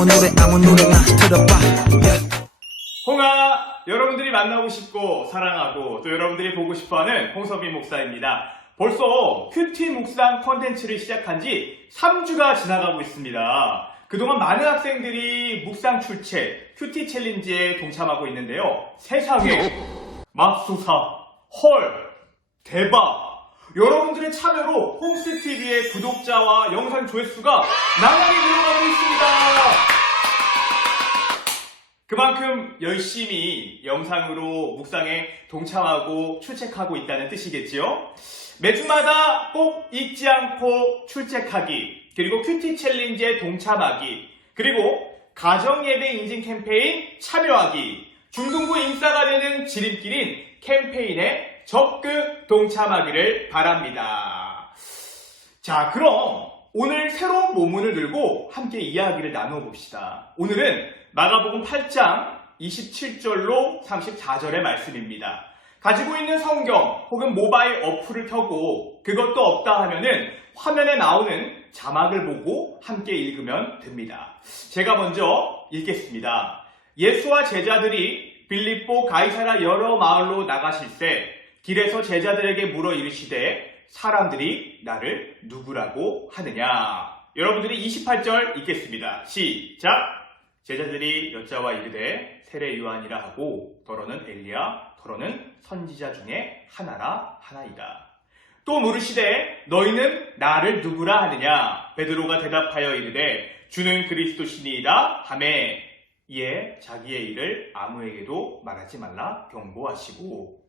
아무 노래나 들어봐. 홍아, 여러분들이 만나고 싶고 사랑하고 또 여러분들이 보고 싶어하는 홍석빈 목사입니다. 벌써 큐티 묵상 컨텐츠를 시작한 지 3주가 지나가고 있습니다. 그동안 많은 학생들이 묵상 출첵, 큐티 챌린지에 동참하고 있는데요. 세상에, 맙소사, 헐, 대박! 여러분들의 참여로 홈스TV의 구독자와 영상 조회수가 나날이 늘어나고 있습니다. 그만큼 열심히 영상으로 묵상에 동참하고 출첵하고 있다는 뜻이겠지요. 매주마다 꼭 잊지 않고 출첵하기, 그리고 큐티 챌린지에 동참하기, 그리고 가정예배 인증 캠페인 참여하기, 중등부 인싸가 되는 지름길인 캠페인에 적극 동참하기를 바랍니다. 자, 그럼 오늘 새로운 본문을 들고 함께 이야기를 나눠봅시다. 오늘은 마가복음 8장 27절로 34절의 말씀입니다. 가지고 있는 성경 혹은 모바일 어플을 켜고 그것도 없다 하면은 화면에 나오는 자막을 보고 함께 읽으면 됩니다. 제가 먼저 읽겠습니다. 예수와 제자들이 빌립보 가이사랴 여러 마을로 나가실새 길에서 제자들에게 물어 이르시되 사람들이 나를 누구라고 하느냐. 여러분들이 28절 읽겠습니다. 시작! 제자들이 여자와 이르되 세례 요한이라 하고 더러는 엘리야 더러는 선지자 중에 하나라 하나이다. 또 물으시되 너희는 나를 누구라 하느냐. 베드로가 대답하여 이르되 주는 그리스도시니이다 하매 이에 자기의 일을 아무에게도 말하지 말라 경고하시고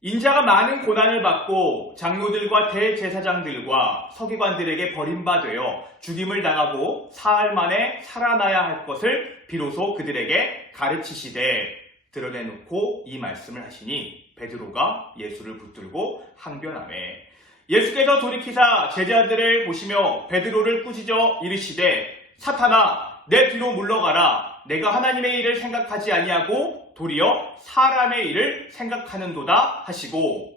인자가 많은 고난을 받고 장로들과 대제사장들과 서기관들에게 버림받되어 죽임을 당하고 사흘 만에 살아나야 할 것을 비로소 그들에게 가르치시되 드러내놓고 이 말씀을 하시니 베드로가 예수를 붙들고 항변하매 예수께서 돌이키사 제자들을 보시며 베드로를 꾸짖어 이르시되 사탄아 내 뒤로 물러가라. 내가 하나님의 일을 생각하지 아니하고 도리어 사람의 일을 생각하는도다 하시고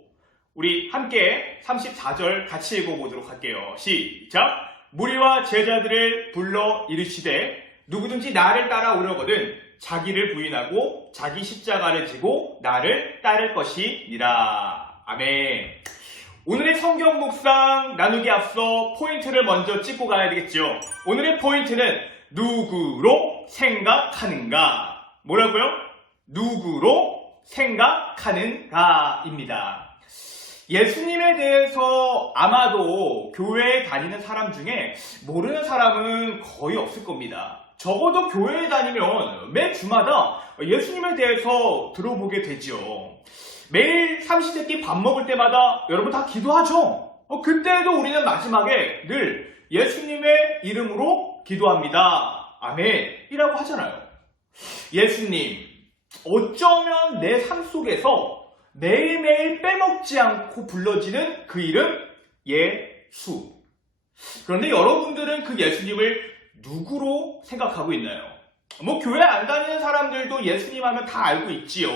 우리 함께 34절 같이 읽어보도록 할게요. 시작! 무리와 제자들을 불러 이르시되 누구든지 나를 따라오려거든 자기를 부인하고 자기 십자가를 지고 나를 따를 것이니라. 아멘. 오늘의 성경 묵상 나누기 앞서 포인트를 먼저 찍고 가야 되겠죠. 오늘의 포인트는 누구로 생각하는가. 뭐라고요? 누구로 생각하는가입니다. 예수님에 대해서 아마도 교회에 다니는 사람 중에 모르는 사람은 거의 없을 겁니다. 적어도 교회에 다니면 매 주마다 예수님에 대해서 들어보게 되죠. 매일 삼시세끼 밥 먹을 때마다 여러분 다 기도하죠. 그때도 우리는 마지막에 늘 예수님의 이름으로 기도합니다. 아멘이라고 하잖아요. 예수님, 어쩌면 내 삶 속에서 매일매일 빼먹지 않고 불러지는 그 이름 예수. 그런데 여러분들은 그 예수님을 누구로 생각하고 있나요? 교회 안 다니는 사람들도 예수님 하면 다 알고 있지요.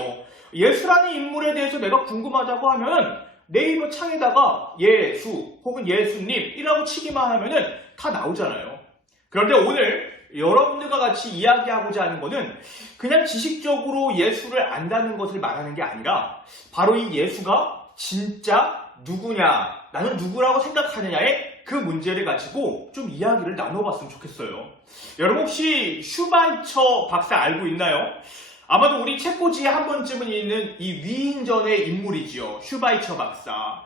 예수라는 인물에 대해서 내가 궁금하다고 하면 네이버 창에다가 예수 혹은 예수님이라고 치기만 하면은 다 나오잖아요. 그런데 오늘 여러분들과 같이 이야기하고자 하는 것은 그냥 지식적으로 예수를 안다는 것을 말하는 게 아니라 바로 이 예수가 진짜 누구냐, 나는 누구라고 생각하느냐의 그 문제를 가지고 좀 이야기를 나눠봤으면 좋겠어요. 여러분 혹시 슈바이처 박사 알고 있나요? 아마도 우리 책꽂이에 한 번쯤은 있는 이 위인전의 인물이지요. 슈바이처 박사.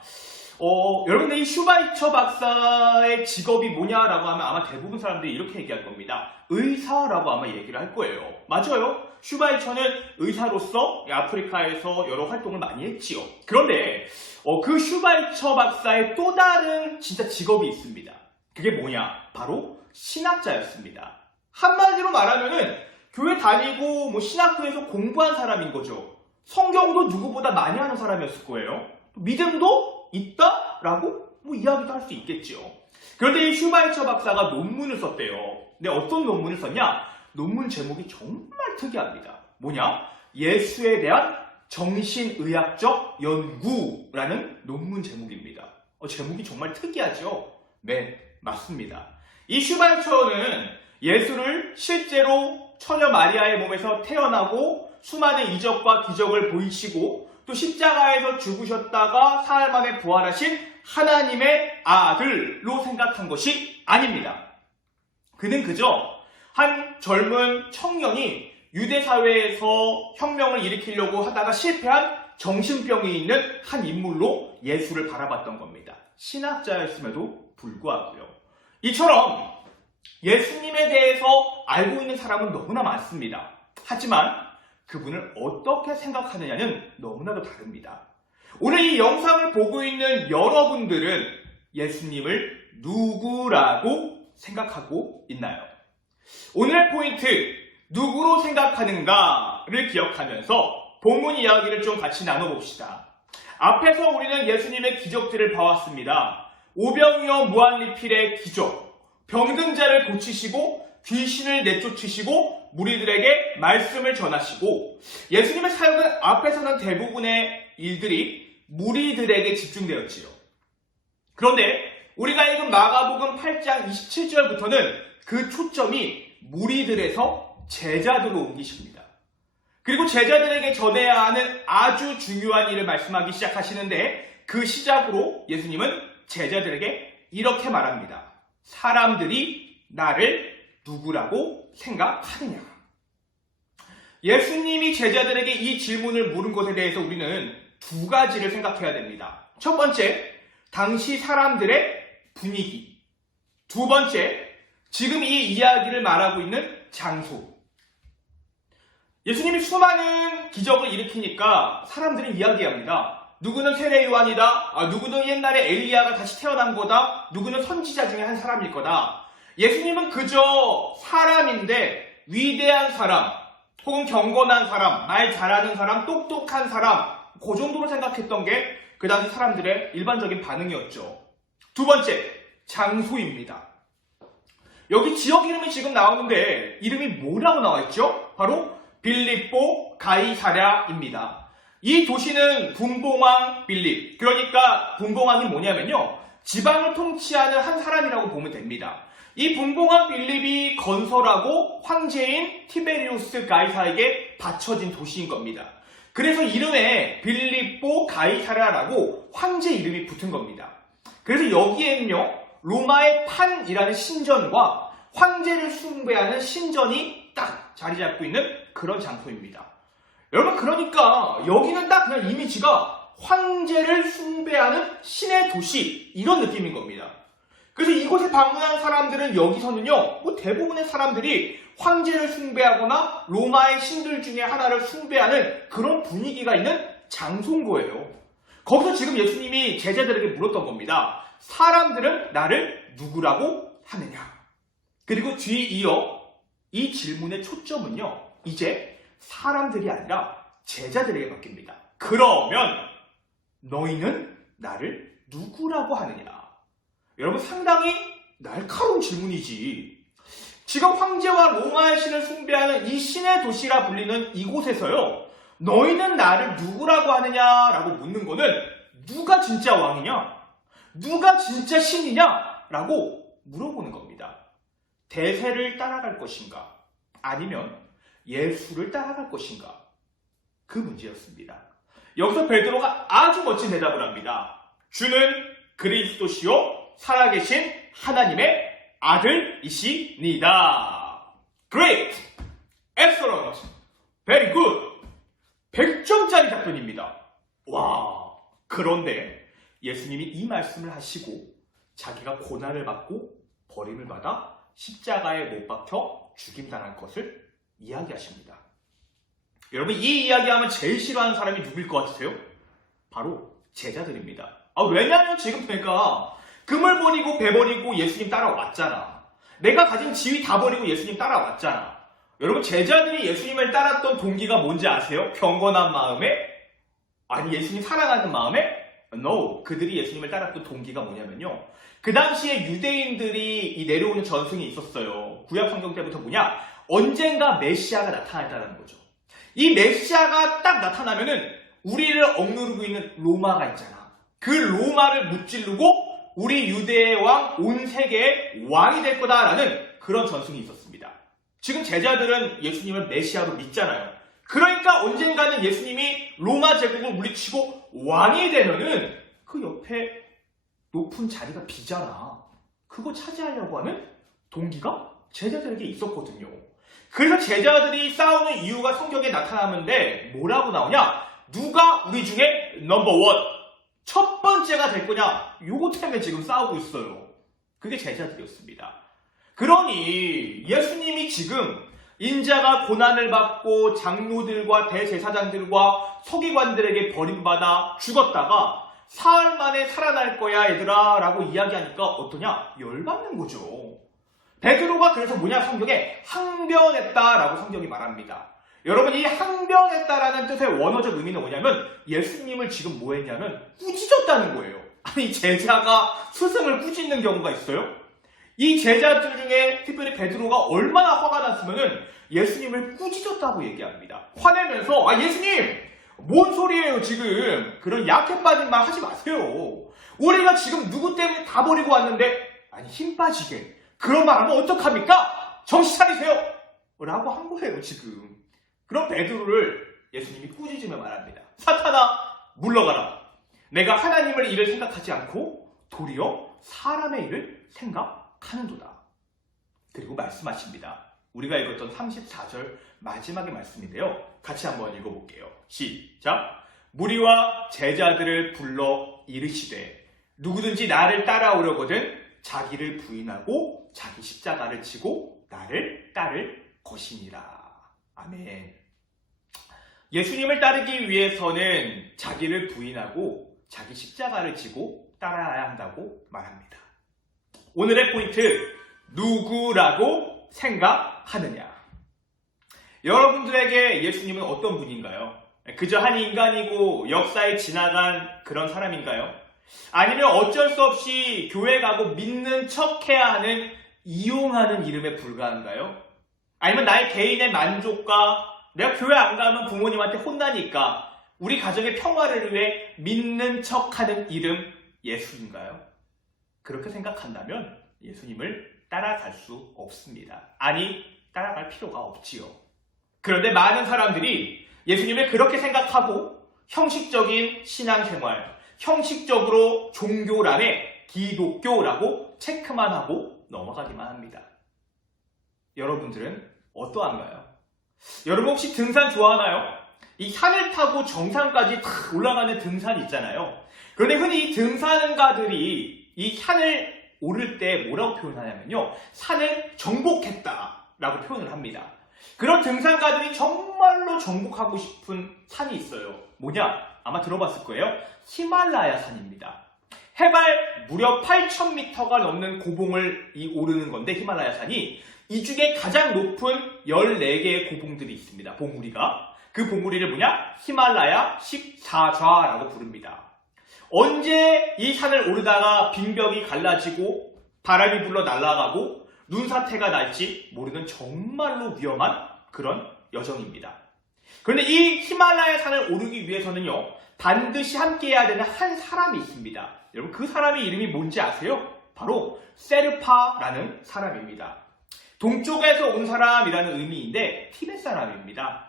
여러분들 이 슈바이처 박사의 직업이 뭐냐라고 하면 아마 대부분 사람들이 이렇게 얘기할 겁니다. 의사라고 아마 얘기를 할 거예요. 맞아요. 슈바이처는 의사로서 아프리카에서 여러 활동을 많이 했지요. 그런데 그 슈바이처 박사의 또 다른 진짜 직업이 있습니다. 그게 뭐냐? 바로 신학자였습니다. 한마디로 말하면은 교회 다니고 신학교에서 공부한 사람인 거죠. 성경도 누구보다 많이 하는 사람이었을 거예요. 믿음도 있다라고 이야기도 할 수 있겠죠. 그런데 이 슈바이처 박사가 논문을 썼대요. 근데 어떤 논문을 썼냐? 논문 제목이 정말 특이합니다. 뭐냐? 예수에 대한 정신의학적 연구라는 논문 제목입니다. 제목이 정말 특이하죠? 네, 맞습니다. 이 슈바이처는 예수를 실제로 처녀 마리아의 몸에서 태어나고 수많은 이적과 기적을 보이시고 또 십자가에서 죽으셨다가 사흘 만에 부활하신 하나님의 아들로 생각한 것이 아닙니다. 그는 그저 한 젊은 청년이 유대 사회에서 혁명을 일으키려고 하다가 실패한 정신병이 있는 한 인물로 예수를 바라봤던 겁니다. 신학자였음에도 불구하고요. 이처럼 예수님에 대해서 알고 있는 사람은 너무나 많습니다. 하지만 그분을 어떻게 생각하느냐는 너무나도 다릅니다. 오늘 이 영상을 보고 있는 여러분들은 예수님을 누구라고 생각하고 있나요? 오늘의 포인트, 누구로 생각하는가를 기억하면서 본문 이야기를 좀 같이 나눠봅시다. 앞에서 우리는 예수님의 기적들을 봐왔습니다. 오병이어 무한리필의 기적, 병든 자를 고치시고 귀신을 내쫓으시고 무리들에게 말씀을 전하시고, 예수님의 사역은 앞에서는 대부분의 일들이 무리들에게 집중되었지요. 그런데 우리가 읽은 마가복음 8장 27절부터는 그 초점이 무리들에서 제자들로 옮기십니다. 그리고 제자들에게 전해야 하는 아주 중요한 일을 말씀하기 시작하시는데, 그 시작으로 예수님은 제자들에게 이렇게 말합니다. 사람들이 나를 누구라고 생각하느냐? 예수님이 제자들에게 이 질문을 물은 것에 대해서 우리는 두 가지를 생각해야 됩니다. 첫 번째, 당시 사람들의 분위기. 두 번째, 지금 이 이야기를 말하고 있는 장소. 예수님이 수많은 기적을 일으키니까 사람들이 이야기합니다. 누구는 세례 요한이다. 누구는 옛날에 엘리야가 다시 태어난 거다. 누구는 선지자 중에 한 사람일 거다. 예수님은 그저 사람인데 위대한 사람, 혹은 경건한 사람, 말 잘하는 사람, 똑똑한 사람, 그 정도로 생각했던 게 그 당시 사람들의 일반적인 반응이었죠. 두 번째, 장소입니다. 여기 지역 이름이 지금 나오는데 이름이 뭐라고 나와 있죠? 바로 빌립보 가이사랴입니다. 이 도시는 분봉왕 빌립, 그러니까 분봉왕이 뭐냐면요, 지방을 통치하는 한 사람이라고 보면 됩니다. 이 분봉왕 빌립이 건설하고 황제인 티베리우스 가이사에게 바쳐진 도시인 겁니다. 그래서 이름에 빌립보 가이사랴라고 황제 이름이 붙은 겁니다. 그래서 여기에는요, 로마의 판이라는 신전과 황제를 숭배하는 신전이 딱 자리 잡고 있는 그런 장소입니다. 여러분, 그러니까 여기는 딱 그냥 이미지가 황제를 숭배하는 신의 도시, 이런 느낌인 겁니다. 그래서 이곳에 방문한 사람들은 여기서는요, 대부분의 사람들이 황제를 숭배하거나 로마의 신들 중에 하나를 숭배하는 그런 분위기가 있는 장소인 거예요. 거기서 지금 예수님이 제자들에게 물었던 겁니다. 사람들은 나를 누구라고 하느냐? 그리고 뒤이어 이 질문의 초점은요, 이제 사람들이 아니라 제자들에게 바뀝니다. 그러면 너희는 나를 누구라고 하느냐? 여러분, 상당히 날카로운 질문이지. 지금 황제와 로마의 신을 숭배하는 이 신의 도시라 불리는 이곳에서요, 너희는 나를 누구라고 하느냐라고 묻는 거는 누가 진짜 왕이냐? 누가 진짜 신이냐? 라고 물어보는 겁니다. 대세를 따라갈 것인가? 아니면 예수를 따라갈 것인가? 그 문제였습니다. 여기서 베드로가 아주 멋진 대답을 합니다. 주는 그리스도시요 살아계신 하나님의 아들이시니다. Great! Excellent! Very good! 100점짜리 답변입니다. 와, 그런데 예수님이 이 말씀을 하시고 자기가 고난을 받고 버림을 받아 십자가에 못 박혀 죽임당할 것을 이야기하십니다. 여러분, 이 이야기하면 제일 싫어하는 사람이 누구일 것 같으세요? 바로 제자들입니다. 왜냐하면 지금 내가 금을 버리고 배 버리고 예수님 따라왔잖아. 내가 가진 지위 다 버리고 예수님 따라왔잖아. 여러분, 제자들이 예수님을 따랐던 동기가 뭔지 아세요? 경건한 마음에? 아니, 예수님 사랑하는 마음에? No. 그들이 예수님을 따랐던 동기가 뭐냐면요, 그 당시에 유대인들이 이 내려오는 전승이 있었어요. 구약 성경 때부터 뭐냐? 언젠가 메시아가 나타났다는 거죠. 이 메시아가 딱 나타나면은 우리를 억누르고 있는 로마가 있잖아. 그 로마를 무찌르고 우리 유대의 왕, 온 세계의 왕이 될 거다라는 그런 전승이 있었습니다. 지금 제자들은 예수님을 메시아로 믿잖아요. 그러니까 언젠가는 예수님이 로마 제국을 물리치고 왕이 되면은 그 옆에 높은 자리가 비잖아. 그거 차지하려고 하는 동기가 제자들에게 있었거든요. 그래서 제자들이 싸우는 이유가 성경에 나타나는데 뭐라고 나오냐? 누가 우리 중에 넘버원, 첫 번째가 될 거냐? 요거 때문에 지금 싸우고 있어요. 그게 제자들이었습니다. 그러니 예수님이 지금 인자가 고난을 받고 장로들과 대제사장들과 서기관들에게 버림받아 죽었다가 사흘 만에 살아날 거야 얘들아 라고 이야기하니까 어떠냐? 열받는 거죠. 베드로가 그래서 뭐냐? 성경에 항변했다라고 성경이 말합니다. 여러분, 이 항변했다라는 뜻의 원어적 의미는 뭐냐면 예수님을 지금 뭐 했냐면 꾸짖었다는 거예요. 아니, 제자가 스승을 꾸짖는 경우가 있어요? 이 제자들 중에 특별히 베드로가 얼마나 화가 났으면은 예수님을 꾸짖었다고 얘기합니다. 화내면서 예수님! 뭔 소리예요 지금? 그런 약해 빠진 말 하지 마세요. 우리가 지금 누구 때문에 다 버리고 왔는데 아니 힘 빠지게 그런 말 하면 어떡합니까? 정신 차리세요! 라고 한 거예요 지금. 그럼 베드로를 예수님이 꾸짖으며 말합니다. 사탄아 물러가라. 내가 하나님의 일을 생각하지 않고 도리어 사람의 일을 생각하는도다. 그리고 말씀하십니다. 우리가 읽었던 34절 마지막의 말씀인데요. 같이 한번 읽어볼게요. 시작. 무리와 제자들을 불러 이르시되 누구든지 나를 따라오려거든 자기를 부인하고 자기 십자가를 지고 나를 따를 것이니라. 아멘. 예수님을 따르기 위해서는 자기를 부인하고 자기 십자가를 지고 따라야 한다고 말합니다. 오늘의 포인트, 누구라고 생각하느냐? 여러분들에게 예수님은 어떤 분인가요? 그저 한 인간이고 역사에 지나간 그런 사람인가요? 아니면 어쩔 수 없이 교회 가고 믿는 척해야 하는 이용하는 이름에 불과한가요? 아니면 나의 개인의 만족과 내가 교회 안 가면 부모님한테 혼나니까 우리 가정의 평화를 위해 믿는 척하는 이름 예수인가요? 그렇게 생각한다면 예수님을 따라갈 수 없습니다. 아니, 따라갈 필요가 없지요. 그런데 많은 사람들이 예수님을 그렇게 생각하고 형식적인 신앙생활, 형식적으로 종교란에 기독교라고 체크만 하고 넘어가기만 합니다. 여러분들은 어떠한가요? 여러분 혹시 등산 좋아하나요? 이 산을 타고 정상까지 탁 올라가는 등산이 있잖아요. 그런데 흔히 이 등산가들이 이 산을 오를 때 뭐라고 표현하냐면요. 산을 정복했다라고 표현을 합니다. 그런 등산가들이 정말로 정복하고 싶은 산이 있어요. 뭐냐? 아마 들어봤을 거예요. 히말라야 산입니다. 해발 무려 8,000m가 넘는 고봉을 오르는 건데 히말라야 산이 이 중에 가장 높은 14개의 고봉들이 있습니다. 봉우리가. 그 봉우리를 뭐냐? 히말라야 14좌라고 부릅니다. 언제 이 산을 오르다가 빙벽이 갈라지고 바람이 불러 날아가고 눈사태가 날지 모르는 정말로 위험한 그런 여정입니다. 그런데 이 히말라야 산을 오르기 위해서는요. 반드시 함께해야 되는 한 사람이 있습니다. 여러분 그 사람의 이름이 뭔지 아세요? 바로 세르파라는 사람입니다. 동쪽에서 온 사람이라는 의미인데 티벳 사람입니다.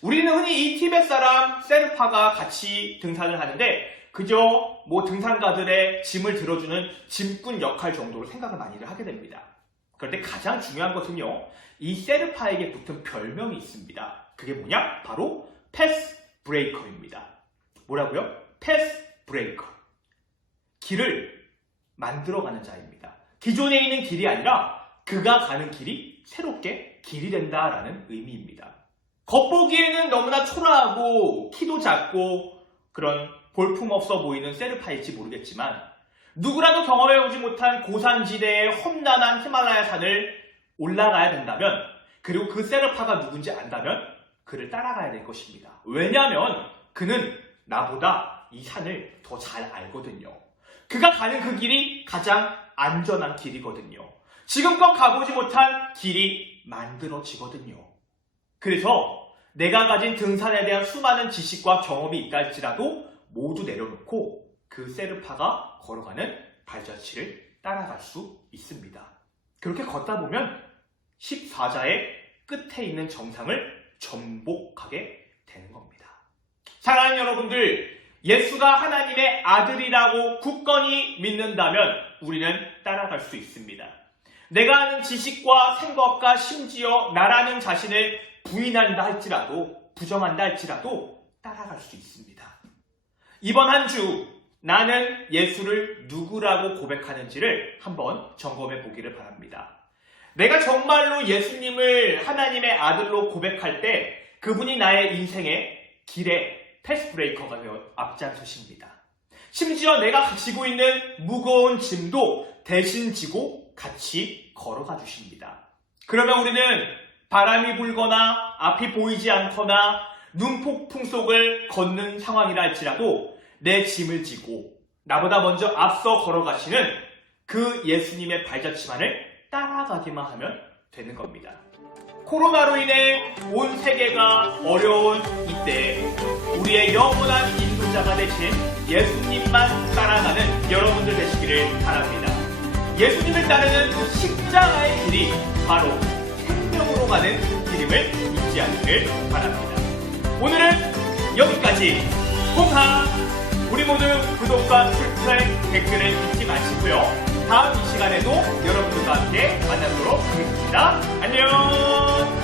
우리는 흔히 이 티벳 사람 세르파가 같이 등산을 하는데 그저 등산가들의 짐을 들어주는 짐꾼 역할 정도로 생각을 많이들 하게 됩니다. 그런데 가장 중요한 것은요. 이 세르파에게 붙은 별명이 있습니다. 그게 뭐냐? 바로 패스 브레이커입니다. 뭐라고요? 패스 브레이커. 길을 만들어가는 자입니다. 기존에 있는 길이 아니라 그가 가는 길이 새롭게 길이 된다라는 의미입니다. 겉보기에는 너무나 초라하고 키도 작고 그런 볼품없어 보이는 세르파일지 모르겠지만 누구라도 경험해보지 못한 고산지대의 험난한 히말라야 산을 올라가야 된다면 그리고 그 세르파가 누군지 안다면 그를 따라가야 될 것입니다. 왜냐하면 그는 나보다 이 산을 더 잘 알거든요. 그가 가는 그 길이 가장 안전한 길이거든요. 지금껏 가보지 못한 길이 만들어지거든요. 그래서 내가 가진 등산에 대한 수많은 지식과 경험이 있다 할지라도 모두 내려놓고 그 세르파가 걸어가는 발자취를 따라갈 수 있습니다. 그렇게 걷다 보면 14자의 끝에 있는 정상을 전복하게 되는 겁니다. 사랑하는 여러분들, 예수가 하나님의 아들이라고 굳건히 믿는다면 우리는 따라갈 수 있습니다. 내가 아는 지식과 생각과 심지어 나라는 자신을 부인한다 할지라도, 부정한다 할지라도 따라갈 수 있습니다. 이번 한 주 나는 예수를 누구라고 고백하는지를 한번 점검해 보기를 바랍니다. 내가 정말로 예수님을 하나님의 아들로 고백할 때 그분이 나의 인생의 길에 패스브레이커가 되어 앞장서십니다. 심지어 내가 지고 있는 무거운 짐도 대신 지고 같이 걸어가 주십니다. 그러면 우리는 바람이 불거나 앞이 보이지 않거나 눈폭풍 속을 걷는 상황이라 할지라도 내 짐을 지고 나보다 먼저 앞서 걸어가시는 그 예수님의 발자취만을 따라가기만 하면 되는 겁니다. 코로나로 인해 온 세계가 어려운 이때 우리의 영원한 인도자가 되신 예수님만 따라가는 여러분들 되시기를 바랍니다. 예수님을 따르는 십자가의 길이 바로 생명으로 가는 길임을 잊지 않기를 바랍니다. 오늘은 여기까지. 홍하! 우리 모두 구독과 출첵 댓글을 잊지 마시고요. 다음 이 시간에도 여러분들과 함께 만나도록 하겠습니다. 안녕!